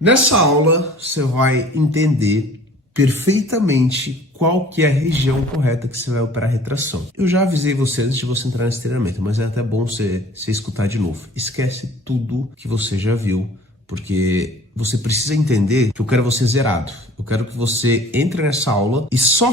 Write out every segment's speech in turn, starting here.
Nessa aula, você vai entender perfeitamente qual que é a região correta que você vai operar a retração. Eu já avisei você antes de você entrar nesse treinamento, mas é até bom você escutar de novo. Esquece tudo que você já viu, porque você precisa entender que eu quero você zerado. Eu quero que você entre nessa aula e só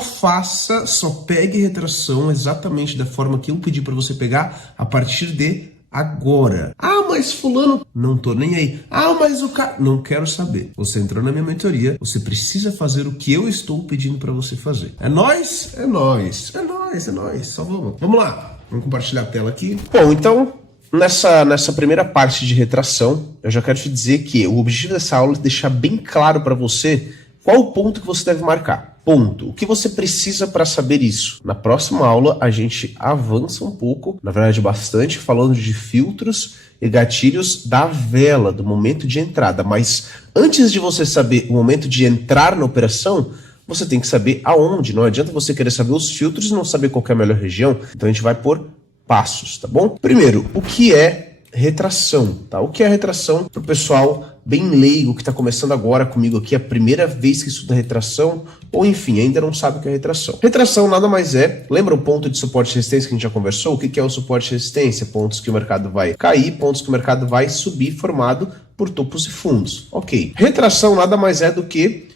pegue retração exatamente da forma que eu pedi para você pegar a partir de agora. Ah, mas fulano, não tô nem aí. Ah, mas o cara, não quero saber. Você entrou na minha mentoria, você precisa fazer o que eu estou pedindo para você fazer. É nóis? É nóis. É nóis, é nóis. Só vamos. Vamos lá. Vamos compartilhar a tela aqui. Bom, então, nessa primeira parte de retração, eu já quero te dizer que o objetivo dessa aula é deixar bem claro para você qual o ponto que você deve marcar. Ponto. O que você precisa para saber isso? Na próxima aula, a gente avança um pouco, na verdade bastante, falando de filtros e gatilhos da vela, do momento de entrada. Mas antes de você saber o momento de entrar na operação, você tem que saber aonde. Não adianta você querer saber os filtros e não saber qual é a melhor região. Então a gente vai por passos, tá bom? Primeiro, o que é retração, tá? O que é retração para o pessoal bem leigo que está começando agora comigo aqui, a primeira vez que estuda retração, ou enfim, ainda não sabe o que é retração. Retração nada mais é, lembra o ponto de suporte e resistência que a gente já conversou? O que é o suporte e resistência? Pontos que o mercado vai cair, pontos que o mercado vai subir, formado por topos e fundos. Ok. Retração nada mais é do que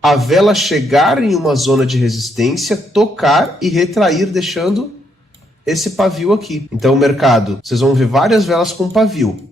a vela chegar em uma zona de resistência, tocar e retrair, deixando esse pavio aqui. Então o mercado, vocês vão ver várias velas com pavio.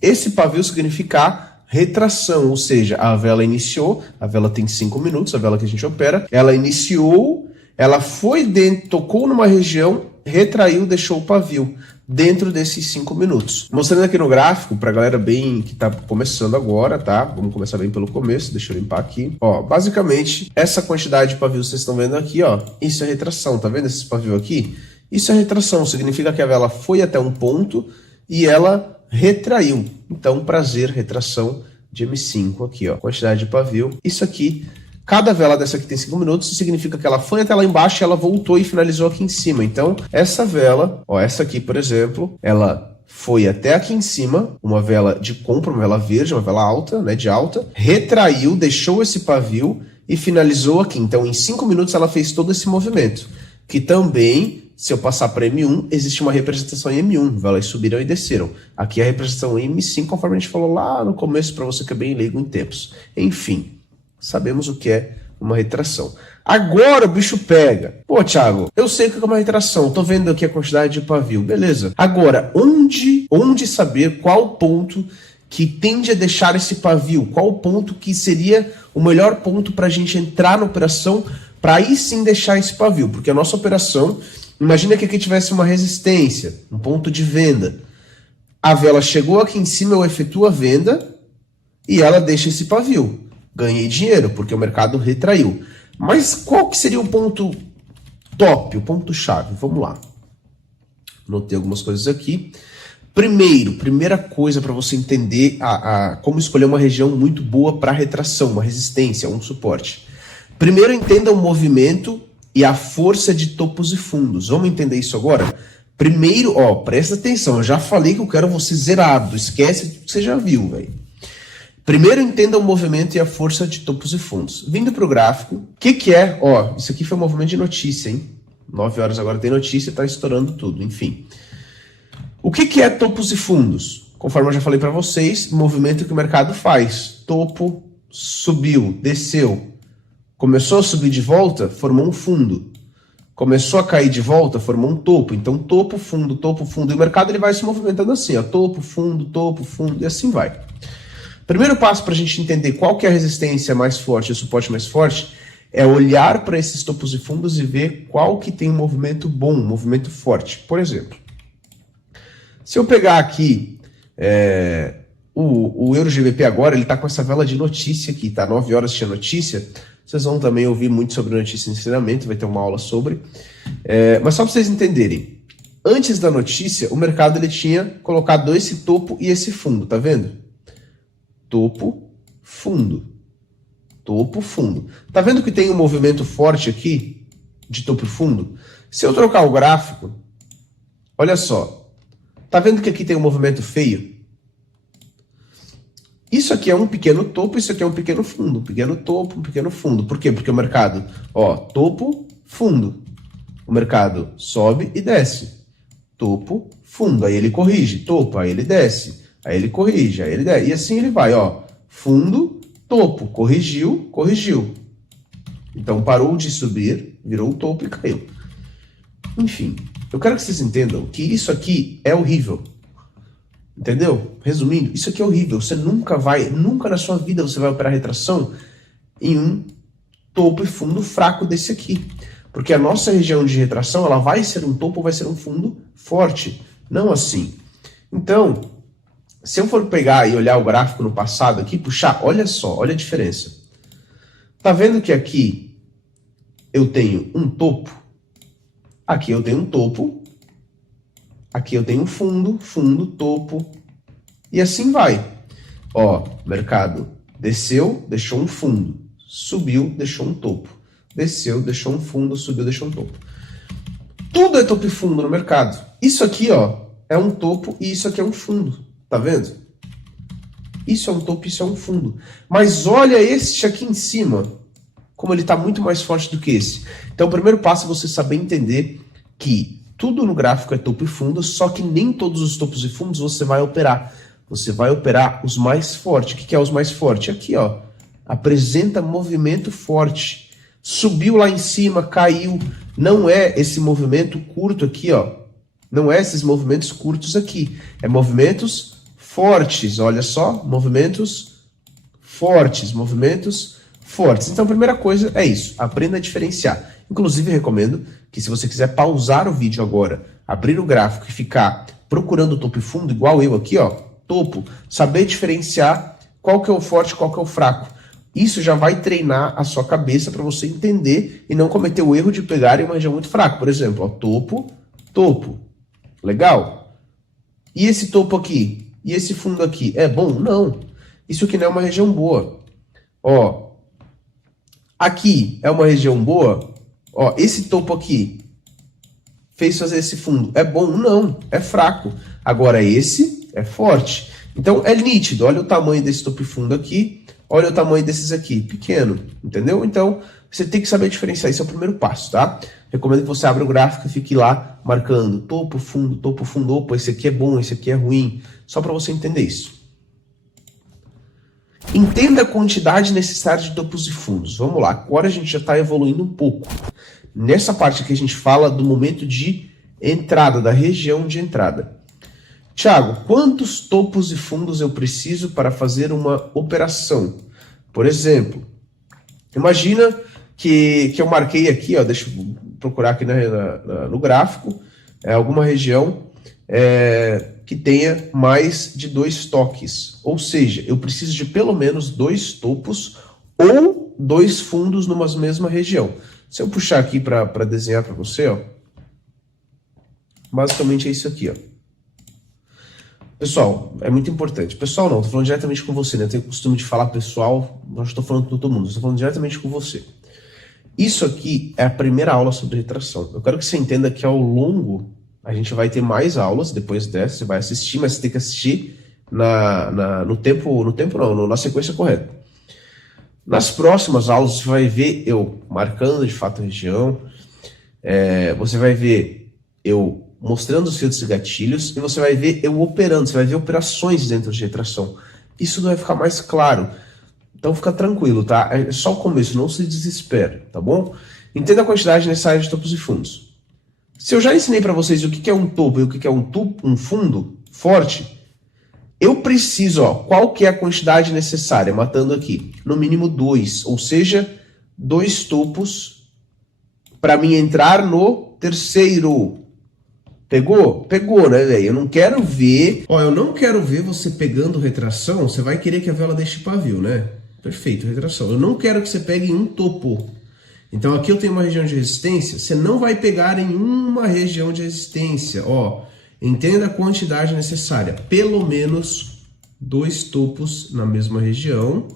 Esse pavio significa retração, ou seja, a vela iniciou, a vela tem 5 minutos, a vela que a gente opera, ela iniciou, ela foi dentro, tocou numa região, retraiu, deixou o pavio dentro desses 5 minutos. Mostrando aqui no gráfico, pra galera bem que tá começando agora, tá? Vamos começar bem pelo começo, deixa eu limpar aqui. Ó, basicamente, essa quantidade de pavio que vocês estão vendo aqui, ó, isso é retração, tá vendo esse pavio aqui? Isso é retração, significa que a vela foi até um ponto e ela retraiu. Então, prazer, retração de M5 aqui, ó, quantidade de pavio. Isso aqui, cada vela dessa aqui tem 5 minutos, isso significa que ela foi até lá embaixo e ela voltou e finalizou aqui em cima. Então, essa vela, ó, essa aqui, por exemplo, ela foi até aqui em cima, uma vela de compra, uma vela verde, uma vela alta, né, de alta, retraiu, deixou esse pavio e finalizou aqui. Então, em 5 minutos ela fez todo esse movimento, que também, se eu passar para M1, existe uma representação em M1, velas subiram e desceram. Aqui é a representação em M5, conforme a gente falou lá no começo, para você que é bem leigo em tempos. Enfim, sabemos o que é uma retração. Agora o bicho pega. Pô, Thiago, eu sei o que é uma retração, tô vendo aqui a quantidade de pavio, beleza. Agora, onde saber qual ponto que tende a deixar esse pavio? Qual ponto que seria o melhor ponto para a gente entrar na operação, para aí sim deixar esse pavio? Porque a nossa operação, imagina que aqui tivesse uma resistência, um ponto de venda. A vela chegou aqui em cima, eu efetuo a venda e ela deixa esse pavio. Ganhei dinheiro, porque o mercado retraiu. Mas qual que seria o ponto top, o ponto-chave? Vamos lá. Notei algumas coisas aqui. Primeira coisa para você entender como escolher uma região muito boa para retração, uma resistência, um suporte. Primeiro entenda o movimento e a força de topos e fundos. Vamos entender isso agora? Primeiro, ó, presta atenção, eu já falei que eu quero você zerado, esquece o que você já viu, velho. Primeiro entenda o movimento e a força de topos e fundos. Vindo para o gráfico, o que é? Ó, isso aqui foi um movimento de notícia, hein? 9 horas agora tem notícia, tá estourando tudo, enfim. O que é topos e fundos? Conforme eu já falei para vocês, movimento que o mercado faz. Topo, subiu, desceu. Começou a subir de volta, formou um fundo. Começou a cair de volta, formou um topo. Então, topo, fundo, topo, fundo. E o mercado ele vai se movimentando assim, ó, topo, fundo, e assim vai. Primeiro passo para a gente entender qual que é a resistência mais forte e o suporte mais forte é olhar para esses topos e fundos e ver qual que tem um movimento bom, um movimento forte. Por exemplo, se eu pegar aqui o Euro GBP agora, ele está com essa vela de notícia aqui, tá? 9 horas tinha notícia. Vocês vão também ouvir muito sobre notícia e ensinamento, vai ter uma aula sobre. Mas só para vocês entenderem, antes da notícia, o mercado ele tinha colocado esse topo e esse fundo, tá vendo? Topo, fundo. Topo, fundo. Tá vendo que tem um movimento forte aqui de topo e fundo? Se eu trocar o gráfico, olha só. Tá vendo que aqui tem um movimento feio? Isso aqui é um pequeno topo, isso aqui é um pequeno fundo. Um pequeno topo, um pequeno fundo. Por quê? Porque o mercado, ó, topo, fundo. O mercado sobe e desce. Topo, fundo. Aí ele corrige. Topo, aí ele desce. Aí ele corrige, aí ele desce. E assim ele vai, ó. Fundo, topo. Corrigiu, corrigiu. Então parou de subir, virou o topo e caiu. Enfim, eu quero que vocês entendam que isso aqui é horrível. Entendeu? Resumindo, isso aqui é horrível. Você nunca na sua vida você vai operar retração em um topo e fundo fraco desse aqui. Porque a nossa região de retração, ela vai ser um topo ou vai ser um fundo forte. Não assim. Então, se eu for pegar e olhar o gráfico no passado aqui, puxar, olha só, olha a diferença. Tá vendo que aqui eu tenho um topo? Aqui eu tenho um topo. Aqui eu tenho um fundo, fundo, topo. E assim vai. Ó, mercado desceu, deixou um fundo. Subiu, deixou um topo. Desceu, deixou um fundo, subiu, deixou um topo. Tudo é topo e fundo no mercado. Isso aqui, ó, é um topo e isso aqui é um fundo. Tá vendo? Isso é um topo, isso é um fundo. Mas olha este aqui em cima, como ele está muito mais forte do que esse. Então o primeiro passo é você saber entender que tudo no gráfico é topo e fundo, só que nem todos os topos e fundos você vai operar. Você vai operar os mais fortes. O que é os mais fortes? Aqui, ó, apresenta movimento forte. Subiu lá em cima, caiu. Não é esse movimento curto aqui, ó. Não é esses movimentos curtos aqui. É movimentos fortes, olha só. Movimentos fortes, movimentos fortes. Então a primeira coisa é isso, aprenda a diferenciar. Inclusive recomendo que se você quiser pausar o vídeo agora, abrir o gráfico e ficar procurando o topo e fundo, igual eu aqui, ó, topo, saber diferenciar qual que é o forte, qual que é o fraco. Isso já vai treinar a sua cabeça para você entender e não cometer o erro de pegar em uma região muito fraca. Por exemplo, ó, topo, topo. Legal? E esse topo aqui? E esse fundo aqui? É bom? Não. Isso aqui não é uma região boa. Ó, aqui é uma região boa? Ó, esse topo aqui fez fazer esse fundo. É bom? Não. É fraco. Agora esse é forte. Então é nítido. Olha o tamanho desse topo e fundo aqui. Olha o tamanho desses aqui. Pequeno. Entendeu? Então você tem que saber diferenciar. Esse é o primeiro passo, tá? Recomendo que você abra o gráfico e fique lá marcando topo, fundo. Opa, esse aqui é bom, esse aqui é ruim. Só para você entender isso. Entenda a quantidade necessária de topos e fundos. Vamos lá, agora a gente já está evoluindo um pouco. Nessa parte aqui a gente fala do momento de entrada, da região de entrada. Tiago, quantos topos e fundos eu preciso para fazer uma operação? Por exemplo, imagina que eu marquei aqui, ó, deixa eu procurar aqui no gráfico, alguma região que tenha mais de 2 toques. Ou seja, eu preciso de pelo menos 2 topos ou 2 fundos numa mesma região. Se eu puxar aqui para desenhar para você, ó, basicamente é isso aqui, ó. Pessoal, é muito importante. Pessoal não, estou falando diretamente com você, né? Eu tenho o costume de falar pessoal, não estou falando com todo mundo, estou falando diretamente com você. Isso aqui é a primeira aula sobre retração. Eu quero que você entenda que ao longo a gente vai ter mais aulas depois dessa, você vai assistir, mas você tem que assistir na sequência correta. Nas próximas aulas você vai ver eu marcando de fato a região, você vai ver eu mostrando os filtros e gatilhos, e você vai ver eu operando, você vai ver operações dentro de retração. Isso vai ficar mais claro. Então fica tranquilo, tá? É só o começo, não se desespere, tá bom? Entenda a quantidade necessária de topos e fundos. Se eu já ensinei para vocês o que é um topo e o que é um fundo forte, eu preciso, ó, qual que é a quantidade necessária, matando aqui? No mínimo 2, ou seja, 2 topos para mim entrar no terceiro. Pegou? Pegou, né, velho? Eu não quero ver... Ó, eu não quero ver você pegando retração, você vai querer que a vela deixe pavio, né? Perfeito, retração. Eu não quero que você pegue em um topo. Então aqui eu tenho uma região de resistência, você não vai pegar em uma região de resistência, ó. Entenda a quantidade necessária, pelo menos 2 topos na mesma região.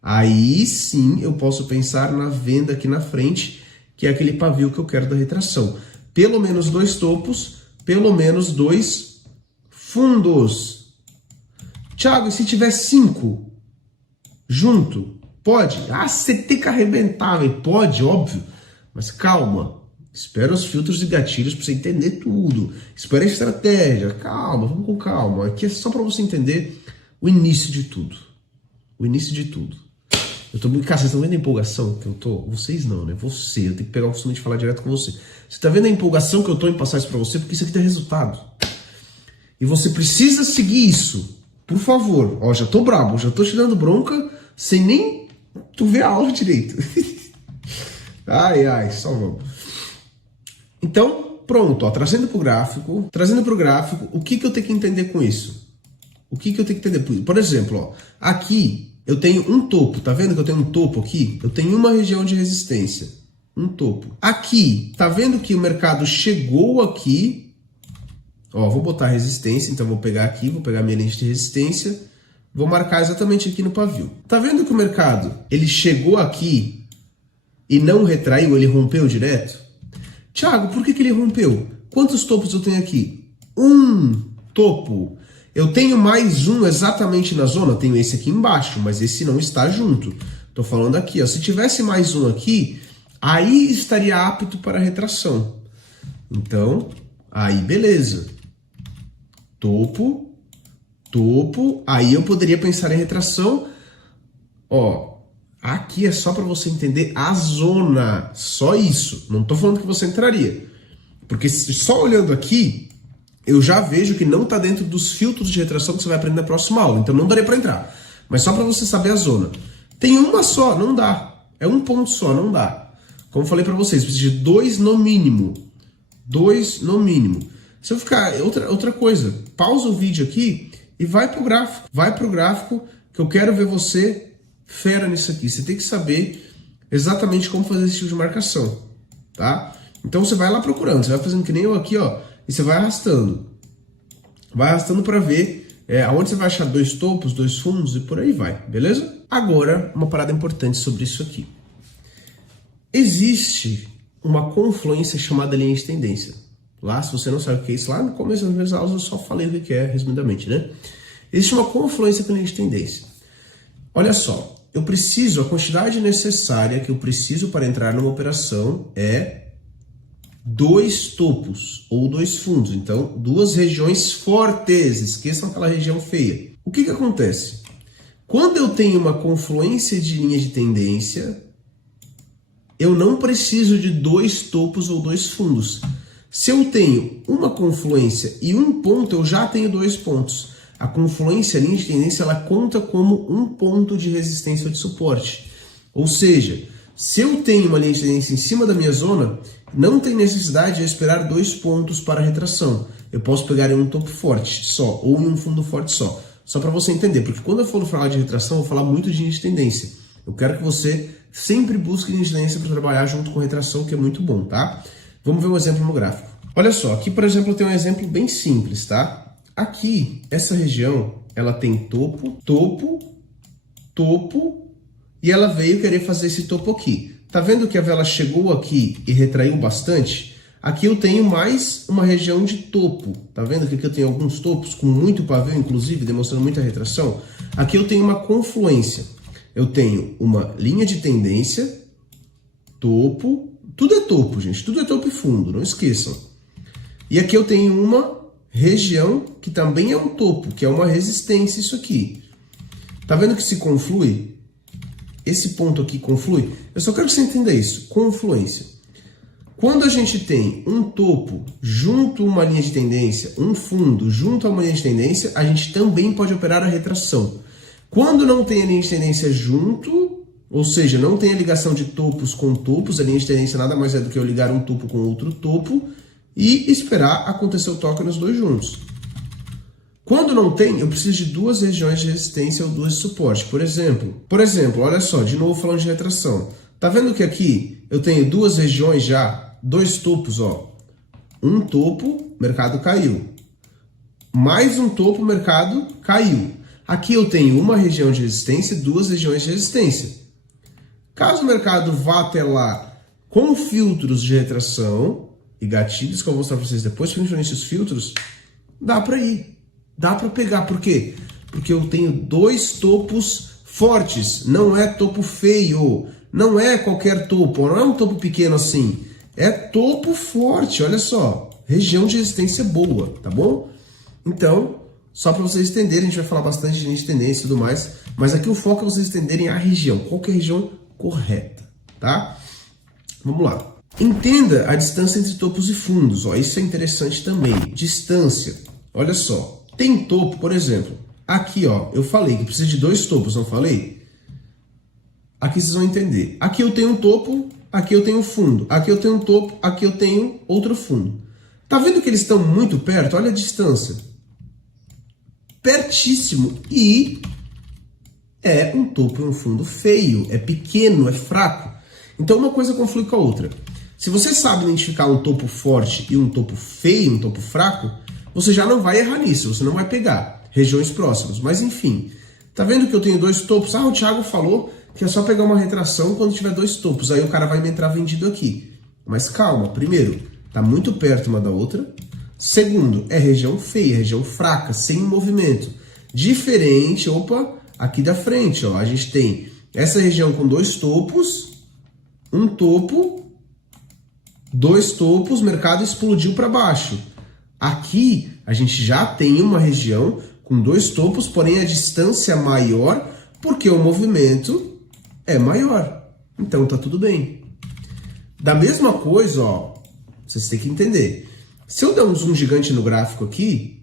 Aí sim eu posso pensar na venda aqui na frente, que é aquele pavio que eu quero da retração. Pelo menos 2 topos, pelo menos 2 fundos. Thiago, e se tiver 5 junto, pode? Ah, você tem que arrebentar, véio. Pode, óbvio. Mas calma. Espera os filtros e gatilhos para você entender tudo. Espera a estratégia. Calma, vamos com calma. Aqui é só para você entender o início de tudo. O início de tudo. Eu tô muito... Cara, vocês estão vendo a empolgação que eu tô? Vocês não, né? Você. Eu tenho que pegar o costume de falar direto com você. Você tá vendo a empolgação que eu tô em passar isso para você? Porque isso aqui tem resultado. E você precisa seguir isso. Por favor. Ó, já tô brabo. Já tô te dando bronca sem nem tu ver a aula direito. Ai, só vamos. Então, pronto, ó, trazendo para o gráfico, o que eu tenho que entender com isso? O que eu tenho que entender com isso? Por exemplo, ó, aqui eu tenho um topo, tá vendo que eu tenho um topo aqui? Eu tenho uma região de resistência, um topo. Aqui, tá vendo que o mercado chegou aqui, ó, vou botar resistência, então vou pegar aqui, vou pegar minha linha de resistência, vou marcar exatamente aqui no pavio. Tá vendo que o mercado, ele chegou aqui e não retraiu, ele rompeu direto? Thiago, por que ele rompeu? Quantos topos eu tenho aqui? Um topo. Eu tenho mais um exatamente na zona. Eu tenho esse aqui embaixo, mas esse não está junto. Estou falando aqui, ó. Se tivesse mais um aqui, aí estaria apto para retração. Então, aí beleza. Topo, topo. Aí eu poderia pensar em retração. Ó. Aqui é só para você entender a zona, só isso. Não estou falando que você entraria. Porque só olhando aqui, eu já vejo que não está dentro dos filtros de retração que você vai aprender na próxima aula. Então não daria para entrar. Mas só para você saber a zona. Tem uma só, não dá. É um ponto só, não dá. Como eu falei para vocês, precisa de 2 no mínimo. 2 no mínimo. Se eu ficar... Outra coisa, pausa o vídeo aqui e vai para o gráfico. Vai para o gráfico que eu quero ver você... fera nisso aqui, você tem que saber exatamente como fazer esse tipo de marcação, tá? Então você vai lá procurando, você vai fazendo que nem eu aqui, ó, e você vai arrastando para ver aonde você vai achar 2 topos, 2 fundos e por aí vai, beleza? Agora, uma parada importante sobre isso aqui. Existe uma confluência chamada linha de tendência. Lá, se você não sabe o que é isso, lá no começo das minhas aulas eu só falei o que é, resumidamente, né? Existe uma confluência com linha de tendência. Olha só, a quantidade necessária que eu preciso para entrar numa operação é 2 topos ou 2 fundos. Então, 2 regiões fortes, esqueçam aquela região feia. O que acontece? Quando eu tenho uma confluência de linhas de tendência, eu não preciso de 2 topos ou 2 fundos. Se eu tenho uma confluência e um ponto, eu já tenho 2 pontos. A confluência, a linha de tendência, ela conta como um ponto de resistência ou de suporte. Ou seja, se eu tenho uma linha de tendência em cima da minha zona, não tem necessidade de eu esperar 2 pontos para a retração. Eu posso pegar em um topo forte só, ou em um fundo forte só. Só para você entender, porque quando eu for falar de retração, eu vou falar muito de linha de tendência. Eu quero que você sempre busque linha de tendência para trabalhar junto com retração, que é muito bom, tá? Vamos ver um exemplo no gráfico. Olha só, aqui, por exemplo, eu tenho um exemplo bem simples, tá? Aqui, essa região, ela tem topo, topo, topo, e ela veio querer fazer esse topo aqui. Tá vendo que a vela chegou aqui e retraiu bastante? Aqui eu tenho mais uma região de topo. Tá vendo que aqui eu tenho alguns topos com muito pavio, inclusive, demonstrando muita retração? Aqui eu tenho uma confluência. Eu tenho uma linha de tendência, topo, tudo é topo, gente, tudo é topo e fundo, não esqueçam. E aqui eu tenho uma região que também é um topo, que é uma resistência isso aqui. Tá vendo que se conflui? Esse ponto aqui conflui? Eu só quero que você entenda isso, confluência. Quando a gente tem um topo junto a uma linha de tendência, um fundo junto a uma linha de tendência, a gente também pode operar a retração. Quando não tem a linha de tendência junto, ou seja, não tem a ligação de topos com topos, a linha de tendência nada mais é do que eu ligar um topo com outro topo, e esperar acontecer o toque nos 2 juntos. Quando não tem, eu preciso de 2 regiões de resistência ou 2 de suporte. Por exemplo, olha só, de novo falando de retração. Tá vendo que aqui eu tenho 2 regiões já, 2 topos, ó. Um topo, mercado caiu. Mais um topo, mercado caiu. Aqui eu tenho uma região de resistência e 2 regiões de resistência. Caso o mercado vá até lá com filtros de retração e gatilhos que eu vou mostrar para vocês depois, principalmente os filtros, dá para ir. Dá para pegar. Por quê? Porque eu tenho dois topos fortes, não é topo feio, não é qualquer topo, não é um topo pequeno assim, é topo forte, olha só, região de resistência boa, tá bom? Então, só para vocês entenderem, a gente vai falar bastante de nicho de tendência e tudo mais, mas aqui o foco é vocês entenderem a região, qual que é a região correta, tá? Vamos lá. Entenda a distância entre topos e fundos, ó, isso é interessante também. Distância, olha só, tem topo, por exemplo, aqui ó, eu falei que precisa de dois topos, não falei? Aqui vocês vão entender. Aqui eu tenho um topo, aqui eu tenho um fundo, aqui eu tenho um topo, aqui eu tenho outro fundo. Tá vendo que eles estão muito perto? Olha a distância. Pertíssimo. E é um topo e um fundo feio, é pequeno, é fraco. Então uma coisa conflui com a outra. Se você sabe identificar um topo forte e um topo feio, um topo fraco, você já não vai errar nisso, você não vai pegar regiões próximas. Mas enfim, tá vendo que eu tenho dois topos? Ah, o Thiago falou que é só pegar uma retração quando tiver dois topos, aí o cara vai me entrar vendido aqui. Mas calma, primeiro, tá muito perto uma da outra. Segundo, é região feia, região fraca, sem movimento. Diferente, opa, aqui da frente, ó, a gente tem essa região com dois topos, um topo, dois topos, mercado explodiu para baixo. Aqui a gente já tem uma região com dois topos, porém a distância maior, porque o movimento é maior. Então tá tudo bem. Da mesma coisa, ó, vocês têm que entender. Se eu der um zoom gigante no gráfico aqui,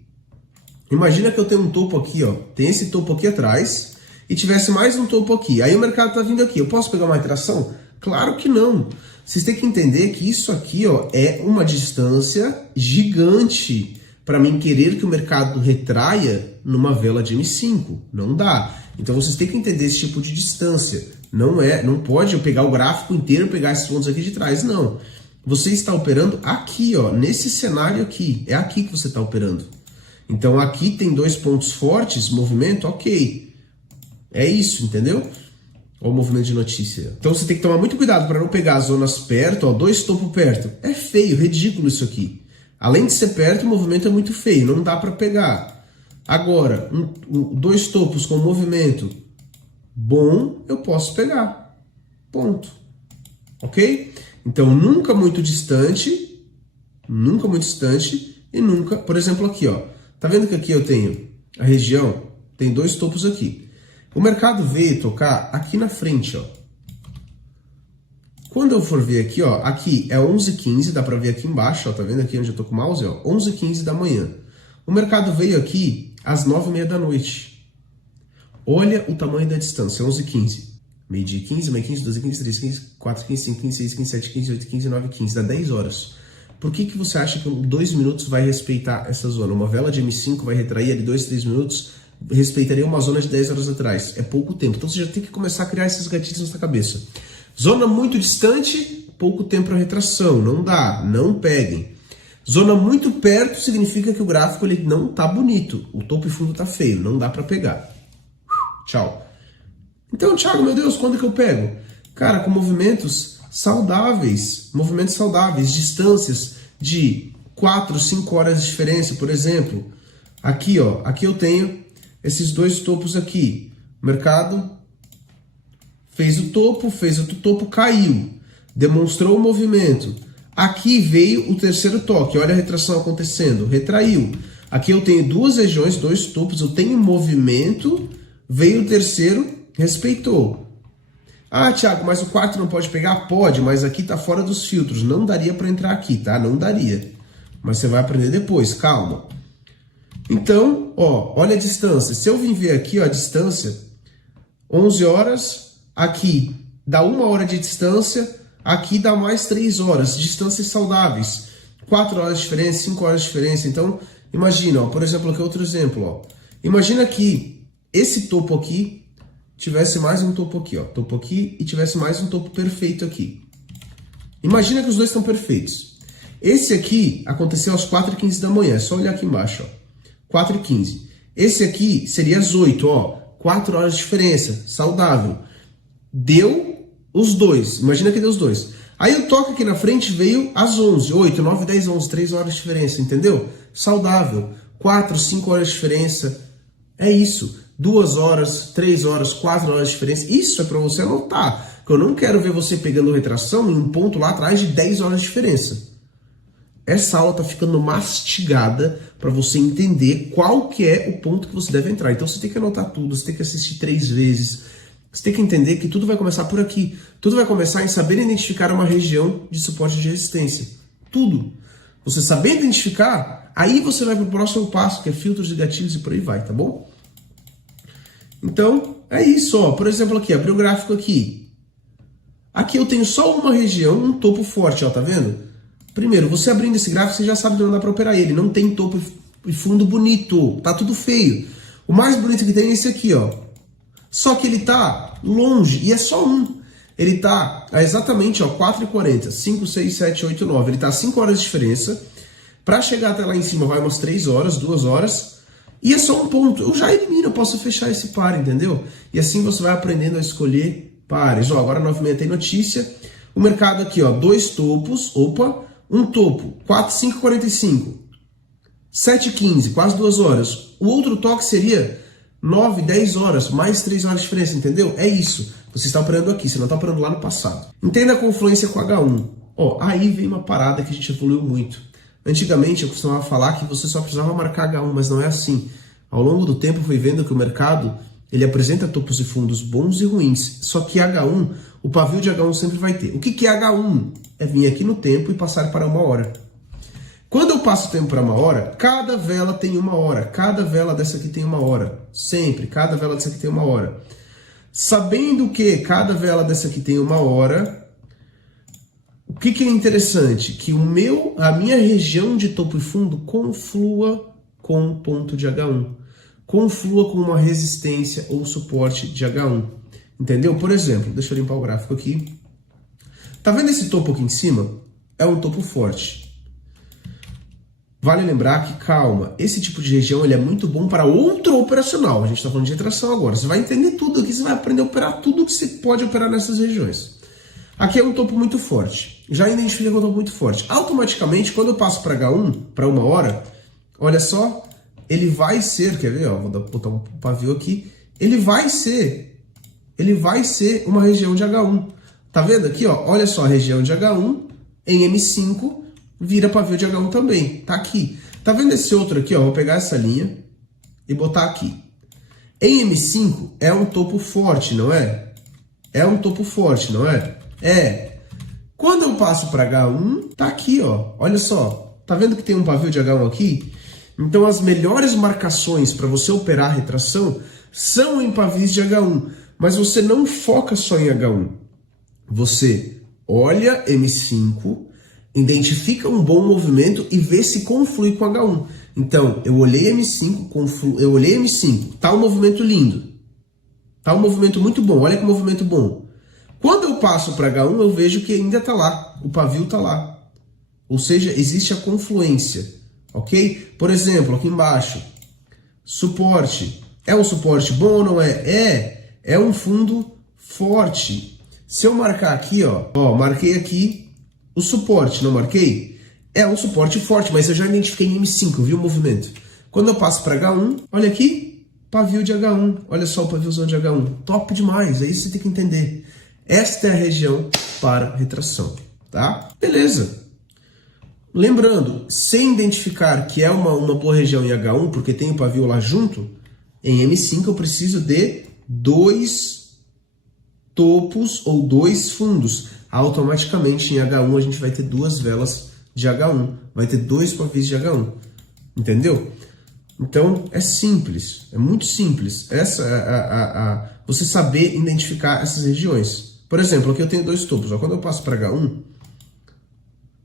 imagina que eu tenho um topo aqui, ó, tem esse topo aqui atrás e tivesse mais um topo aqui. Aí o mercado tá vindo aqui. Eu posso pegar uma retração? Claro que não. Vocês têm que entender que isso aqui, ó, é uma distância gigante para mim querer que o mercado retraia numa vela de M5. Não dá. Então vocês têm que entender esse tipo de distância. Não pode eu pegar o gráfico inteiro e pegar esses pontos aqui de trás, não. Você está operando aqui, ó, nesse cenário aqui. É aqui que você está operando. Então aqui tem dois pontos fortes, movimento, ok. É isso, entendeu? Olha o movimento de notícia. Então você tem que tomar muito cuidado para não pegar as zonas perto, ó, dois topos perto. É feio, ridículo isso aqui. Além de ser perto, o movimento é muito feio, não dá para pegar. Agora, dois topos com movimento bom, eu posso pegar. Ponto. Ok? Então, nunca muito distante e nunca, por exemplo, aqui, ó. Tá vendo que aqui eu tenho a região, tem dois topos aqui. O mercado veio tocar aqui na frente, ó. Quando eu for ver aqui, ó, aqui é 11h15, dá para ver aqui embaixo, ó, tá vendo aqui onde eu tô com o mouse, ó, 11h15 da manhã. O mercado veio aqui às 9h30 da noite. Olha o tamanho da distância, 11h15. Meio-dia 15, meio 15, 12, 15, 13, 15, 4, 15, 5, 15, 6, 15, 7, 15, 8, 15, 9, 15, dá 10 horas. Por que você acha que 2 minutos vai respeitar essa zona? Uma vela de M5 vai retrair ali 2, 3 minutos, respeitaria uma zona de 10 horas atrás. É pouco tempo. Então você já tem que começar a criar esses gatilhos na sua cabeça. Zona muito distante, pouco tempo para retração. Não dá, não peguem. Zona muito perto significa que o gráfico ele não tá bonito. O topo e fundo tá feio, não dá para pegar. Tchau. Então, Thiago, meu Deus, quando que eu pego? Cara, com movimentos saudáveis, distâncias de 4, 5 horas de diferença, por exemplo. Aqui, ó, aqui eu tenho esses dois topos aqui. O mercado fez o topo, outro topo, caiu. Demonstrou o movimento. Aqui veio o terceiro toque. Olha a retração acontecendo. Retraiu. Aqui eu tenho duas regiões, dois topos. Eu tenho movimento. Veio o terceiro, respeitou. Ah, Thiago, mas o quarto não pode pegar? Pode, mas aqui tá fora dos filtros. Não daria para entrar aqui, tá? Não daria. Mas você vai aprender depois, calma. Então, ó, olha a distância. Se eu vim ver aqui, ó, a distância, 11 horas, aqui dá 1 hora de distância, aqui dá mais 3 horas, distâncias saudáveis. 4 horas de diferença, 5 horas de diferença. Então, imagina, ó, por exemplo, aqui outro exemplo, ó. Imagina que esse topo aqui tivesse mais um topo aqui, ó, topo aqui, e tivesse mais um topo perfeito aqui. Imagina que os dois estão perfeitos. Esse aqui aconteceu às 4h15 da manhã, é só olhar aqui embaixo, ó. 4h15. Esse aqui seria às 8, ó. 4 horas de diferença, saudável. Deu os dois, imagina que deu os dois. Aí o toque aqui na frente veio às 11, 8, 9, 10, 11, 3 horas de diferença, entendeu? Saudável. 4, 5 horas de diferença. É isso. 2 horas, 3 horas, 4 horas de diferença. Isso é para você anotar. Eu não quero ver você pegando retração em um ponto lá atrás de 10 horas de diferença. Essa aula tá ficando mastigada para você entender qual que é o ponto que você deve entrar. Então você tem que anotar tudo, você tem que assistir 3 vezes. Você tem que entender que tudo vai começar por aqui. Tudo vai começar em saber identificar uma região de suporte de resistência. Tudo. Você saber identificar, aí você vai para o próximo passo, que é filtros de gatilhos e por aí vai, tá bom? Então, é isso, ó. Por exemplo, aqui, abri o gráfico aqui. Aqui eu tenho só uma região, um topo forte, ó, tá vendo? Primeiro, você abrindo esse gráfico, você já sabe de onde dá para operar ele. Não tem topo e fundo bonito, tá tudo feio. O mais bonito que tem é esse aqui, ó. Só que ele tá longe, e é só um. Ele tá exatamente, ó, 4h40, 5, 6, 7, 8, 9. Ele tá a 5 horas de diferença. Para chegar até lá em cima vai umas 3 horas, 2 horas. E é só um ponto. Eu já elimino, eu posso fechar esse par, entendeu? E assim você vai aprendendo a escolher pares. Ó, agora 9h30 tem notícia. O mercado aqui, ó, 2 topos. Opa, um topo, 4, 5, 45. 7h15, quase 2 horas. O outro toque seria 9, 10 horas, mais 3 horas de diferença, entendeu? É isso. Você está operando aqui, você não está operando lá no passado. Entenda a confluência com H1. Ó, aí vem uma parada que a gente evoluiu muito. Antigamente eu costumava falar que você só precisava marcar H1, mas não é assim. Ao longo do tempo fui vendo que o mercado ele apresenta topos e fundos bons e ruins. Só que H1, o pavio de H1 sempre vai ter. O que é H1? É vir aqui no tempo e passar para 1 hora. Quando eu passo o tempo para 1 hora, cada vela tem 1 hora. Cada vela dessa aqui tem 1 hora. Sempre, cada vela dessa aqui tem 1 hora. Sabendo que cada vela dessa aqui tem 1 hora, o que é interessante? Que a minha região de topo e fundo conflua com o ponto de H1. Conflua com uma resistência ou suporte de H1. Entendeu? Por exemplo, deixa eu limpar o gráfico aqui. Tá vendo esse topo aqui em cima? É um topo forte. Vale lembrar que, calma, esse tipo de região ele é muito bom para outro operacional. A gente está falando de retração agora. Você vai entender tudo aqui, você vai aprender a operar tudo que você pode operar nessas regiões. Aqui é um topo muito forte. Já identifiquei que é um topo muito forte. Automaticamente, quando eu passo para H1, para 1 hora, olha só, ele vai ser, quer ver? Ó, vou botar um pavio aqui. Ele vai ser uma região de H1. Tá vendo aqui? Ó, olha só, a região de H1 em M5 vira pavio de H1 também. Tá aqui. Tá vendo esse outro aqui? Ó, vou pegar essa linha e botar aqui. Em M5 é um topo forte, não é? É um topo forte, não é? É. Quando eu passo para H1, tá aqui, ó. Olha só. Tá vendo que tem um pavio de H1 aqui? Então as melhores marcações para você operar a retração são em pavios de H1. Mas você não foca só em H1. Você olha M5, identifica um bom movimento e vê se conflui com H1. Então, eu olhei M5, tá um movimento lindo. Tá um movimento muito bom, olha que movimento bom. Quando eu passo para H1, eu vejo que ainda tá lá, o pavio tá lá. Ou seja, existe a confluência, ok? Por exemplo, aqui embaixo, suporte. É um suporte bom ou não é? É um fundo forte. Se eu marcar aqui, ó, marquei aqui o suporte, não marquei? É um suporte forte, mas eu já identifiquei em M5, viu o movimento? Quando eu passo para H1, olha aqui, pavio de H1. Olha só o paviozão de H1. Top demais, é isso que você tem que entender. Esta é a região para retração, tá? Beleza. Lembrando, sem identificar que é uma boa região em H1, porque tem o pavio lá junto, em M5 eu preciso de 2 topos ou 2 fundos. Automaticamente em H1 a gente vai ter 2 velas de H1, vai ter 2 pavios de H1, entendeu? Então é simples, é muito simples. Você saber identificar essas regiões. Por exemplo, aqui eu tenho 2 topos. Ó, quando eu passo para H1,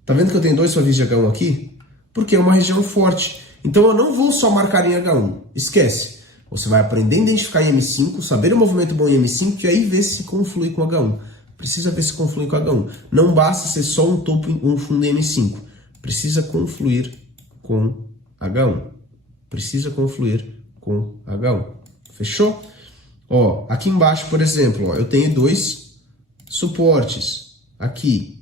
tá vendo que eu tenho 2 pavios de H1 aqui? Porque é uma região forte. Então eu não vou só marcar em H1, esquece. Você vai aprender a identificar em M5, saber o movimento bom em M5 e aí ver se conflui com H1. Precisa ver se conflui com H1. Não basta ser só um topo, um fundo em M5. Precisa confluir com H1. Precisa confluir com H1. Fechou? Ó, aqui embaixo, por exemplo, ó, eu tenho 2 suportes aqui.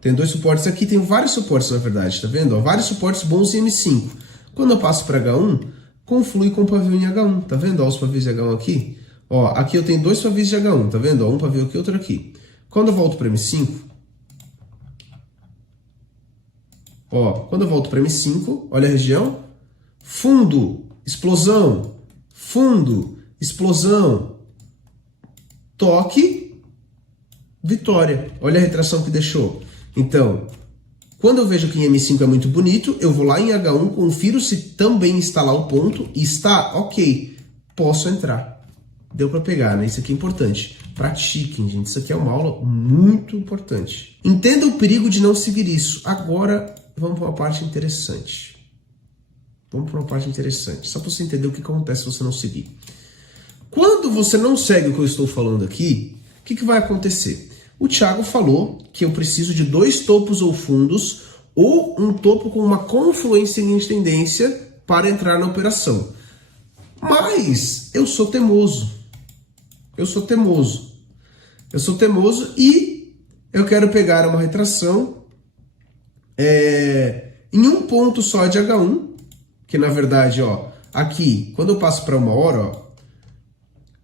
Tenho 2 suportes aqui, tenho vários suportes na verdade, tá vendo? Ó, vários suportes bons em M5. Quando eu passo para H1, conflui com o pavio em H1, tá vendo? Ó, os pavios de H1 aqui. Ó, aqui eu tenho dois pavios de H1, tá vendo? Ó, um pavio aqui, outro aqui. Quando eu volto para M5, ó, quando eu volto para M5, olha a região, fundo, explosão, fundo, explosão, toque, vitória. Olha a retração que deixou. Então, quando eu vejo que em M5 é muito bonito, eu vou lá em H1, confiro se também está lá o ponto, e está, ok, posso entrar. Deu para pegar, né? Isso aqui é importante. Pratiquem, gente. Isso aqui é uma aula muito importante. Entenda o perigo de não seguir isso. Agora, vamos para uma parte interessante. Só para você entender o que acontece se você não seguir. Quando você não segue o que eu estou falando aqui, o que vai acontecer? O Thiago falou que eu preciso de 2 topos ou fundos ou um topo com uma confluência em tendência para entrar na operação. Mas eu sou teimoso. Eu sou teimoso e eu quero pegar uma retração em um ponto só de H1, que na verdade, ó, aqui, quando eu passo para 1 hora, ó,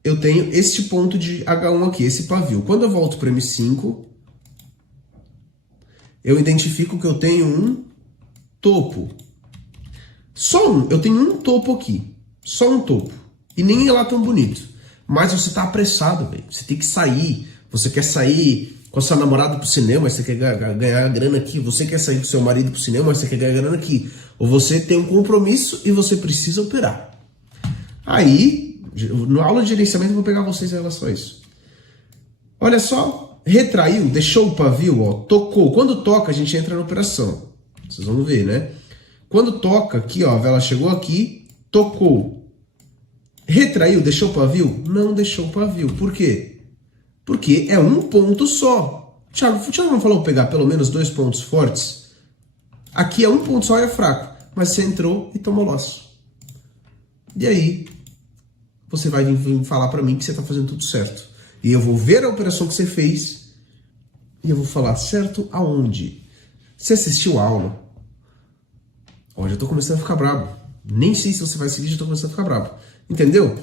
eu tenho este ponto de H1 aqui, esse pavio. Quando eu volto para M5, eu identifico que eu tenho um topo. Só um, eu tenho um topo aqui. Só um topo. E nem é lá tão bonito. Mas você tá apressado, velho. Você tem que sair. Você quer sair com a sua namorada pro cinema, mas você quer ganhar grana aqui. Você quer sair com seu marido pro cinema, mas você quer ganhar grana aqui. Ou você tem um compromisso e você precisa operar. Aí, na aula de gerenciamento, eu vou pegar vocês em relação a isso. Olha só, retraiu, deixou o pavio, ó, tocou. Quando toca, a gente entra na operação. Vocês vão ver, né? Quando toca aqui, ó, a vela chegou aqui, tocou. Retraiu, deixou o pavio? Não deixou o pavio. Por quê? Porque é um ponto só. O Thiago não falou pegar pelo menos 2 pontos fortes? Aqui é um ponto só e é fraco. Mas você entrou e tomou laço. E aí, você vai vir falar para mim que você está fazendo tudo certo. E eu vou ver a operação que você fez e eu vou falar certo aonde? Você assistiu a aula? Ó, já tô começando a ficar bravo. Nem sei se você vai seguir, já tô começando a ficar bravo. Entendeu?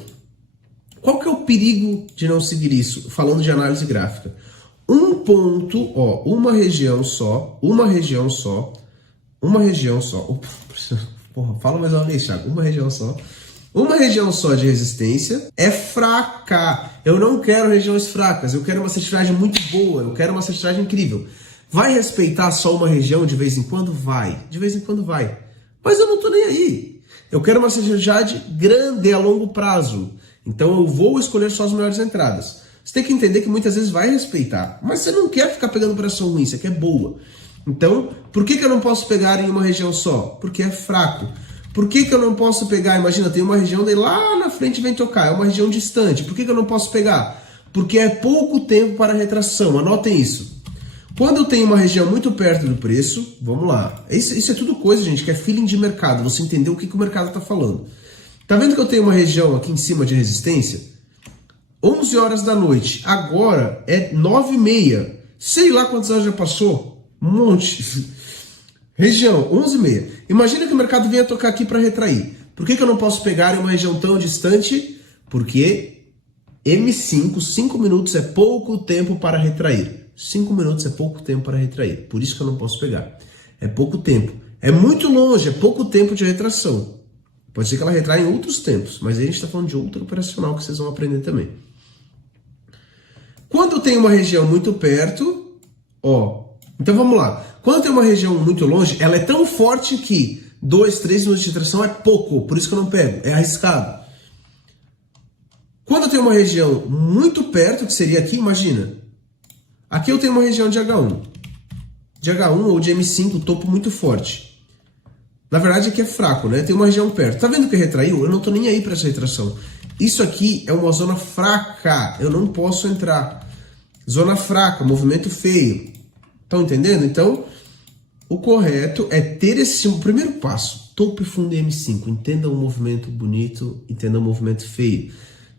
Qual que é o perigo de não seguir isso? Falando de análise gráfica. Um ponto, ó, uma região só. Porra, fala mais uma vez, Thiago. Uma região só de resistência é fraca. Eu não quero regiões fracas. Eu quero uma certificagem muito boa. Eu quero uma certificagem incrível. Vai respeitar só uma região de vez em quando? Vai. De vez em quando vai. Mas eu não tô nem aí. Eu quero uma certificagem grande a longo prazo. Então eu vou escolher só as melhores entradas. Você tem que entender que muitas vezes vai respeitar. Mas você não quer ficar pegando operação ruim, você quer boa. Então, por que eu não posso pegar em uma região só? Porque é fraco. Por que eu não posso pegar? Imagina, tem uma região daí lá na frente vem tocar. É uma região distante. Por que eu não posso pegar? Porque é pouco tempo para retração. Anotem isso. Quando eu tenho uma região muito perto do preço, vamos lá. Isso é tudo coisa, gente, que é feeling de mercado. Você entender o que o mercado está falando. Tá vendo que eu tenho uma região aqui em cima de resistência? 11 horas da noite. Agora é 9h30. Sei lá quantas horas já passou. Um monte. Região, 11h30. Imagina que o mercado venha tocar aqui para retrair. Por que eu não posso pegar em uma região tão distante? Porque M5, 5 minutos é pouco tempo para retrair. 5 minutos é pouco tempo para retrair. Por isso que eu não posso pegar. É pouco tempo. É muito longe, é pouco tempo de retração. Pode ser que ela retraia em outros tempos, mas aí a gente está falando de outro operacional que vocês vão aprender também. Quando tem uma região muito perto, ó. Então vamos lá. Quando tem uma região muito longe, ela é tão forte que 2, 3 minutos de retração é pouco. Por isso que eu não pego. É arriscado. Quando tem uma região muito perto, que seria aqui, imagina. Aqui eu tenho uma região de H1. De H1 ou de M5, topo muito forte. Na verdade aqui é fraco, né? Tem uma região perto. Tá vendo que retraiu? Eu não tô nem aí para essa retração. Isso aqui é uma zona fraca. Eu não posso entrar. Zona fraca, movimento feio. Estão entendendo? Então, o correto é ter esse primeiro passo. Topo e fundo M5. Entenda o movimento bonito, entenda o movimento feio.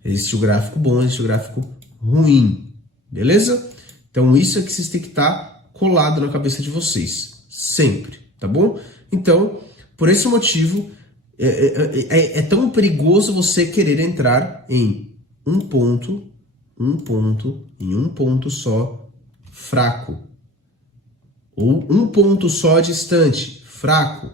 Existe o gráfico bom, existe o gráfico ruim. Beleza? Então isso é que vocês têm que estar colado na cabeça de vocês. Sempre, tá bom? Então, por esse motivo, É tão perigoso você querer entrar em um ponto, em um ponto só, fraco. Ou um ponto só distante, fraco.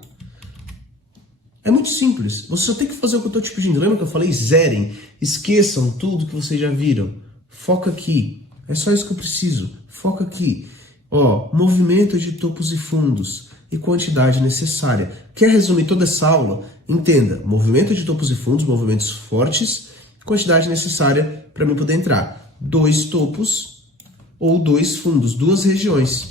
É muito simples. Você só tem que fazer o que eu estou te pedindo. Lembra que eu falei? Zerem. Esqueçam tudo que vocês já viram. Foca aqui. É só isso que eu preciso. Foca aqui. Ó, movimento de topos e fundos e quantidade necessária. Quer resumir toda essa aula? Entenda. Movimento de topos e fundos, movimentos fortes, quantidade necessária para mim poder entrar. 2 topos ou 2 fundos, 2 regiões.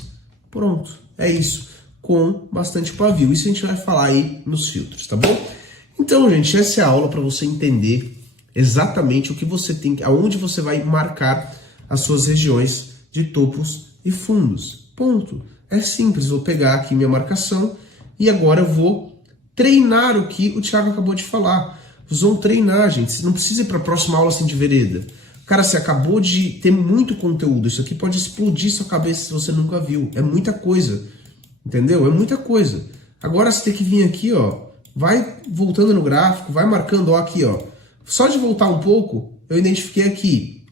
Pronto. É isso. Com bastante pavio. Isso a gente vai falar aí nos filtros, tá bom? Então, gente, essa é a aula para você entender exatamente o que você tem, aonde você vai marcar as suas regiões de topos e fundos. Ponto. É simples, vou pegar aqui minha marcação e agora eu vou treinar o que o Thiago acabou de falar. Vocês vão treinar, gente. Você não precisa ir para a próxima aula assim de vereda. Cara, você acabou de ter muito conteúdo. Isso aqui pode explodir sua cabeça se você nunca viu. É muita coisa. Entendeu? É muita coisa. Agora você tem que vir aqui, ó. Vai voltando no gráfico, vai marcando, ó, aqui, ó. Só de voltar um pouco, eu identifiquei aqui.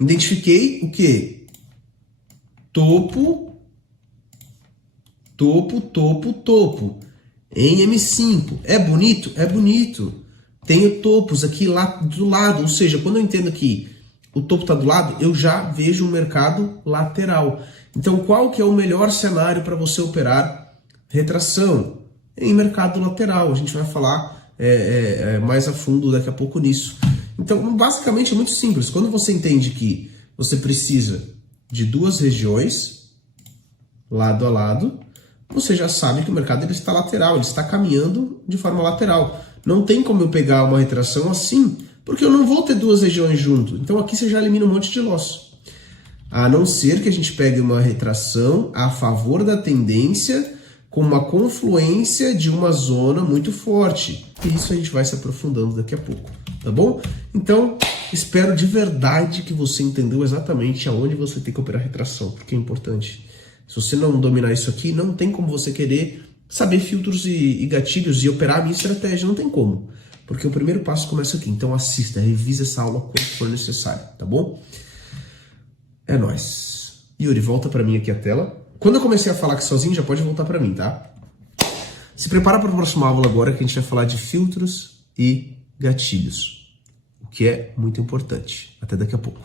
Identifiquei o quê? Topo, topo, topo, topo. Em M5. É bonito? É bonito. Tenho topos aqui lá do lado. Ou seja, quando eu entendo que o topo está do lado, eu já vejo um mercado lateral. Então, qual que é o melhor cenário para você operar retração? Em mercado lateral. A gente vai falar mais a fundo daqui a pouco nisso. Então, basicamente é muito simples. Quando você entende que você precisa de 2 regiões, lado a lado, você já sabe que o mercado ele está lateral, ele está caminhando de forma lateral. Não tem como eu pegar uma retração assim, porque eu não vou ter 2 regiões junto. Então aqui você já elimina um monte de loss. A não ser que a gente pegue uma retração a favor da tendência com uma confluência de uma zona muito forte. E isso a gente vai se aprofundando daqui a pouco, tá bom? Então, espero de verdade que você entendeu exatamente aonde você tem que operar retração, porque é importante. Se você não dominar isso aqui, não tem como você querer saber filtros e gatilhos e operar a minha estratégia, não tem como. Porque o primeiro passo começa aqui. Então assista, revisa essa aula quando for necessário, tá bom? É nóis. Yuri, volta pra mim aqui a tela. Quando eu comecei a falar aqui sozinho, já pode voltar pra mim, tá? Se prepara para a próxima aula agora, que a gente vai falar de filtros e gatilhos, o que é muito importante. Até daqui a pouco.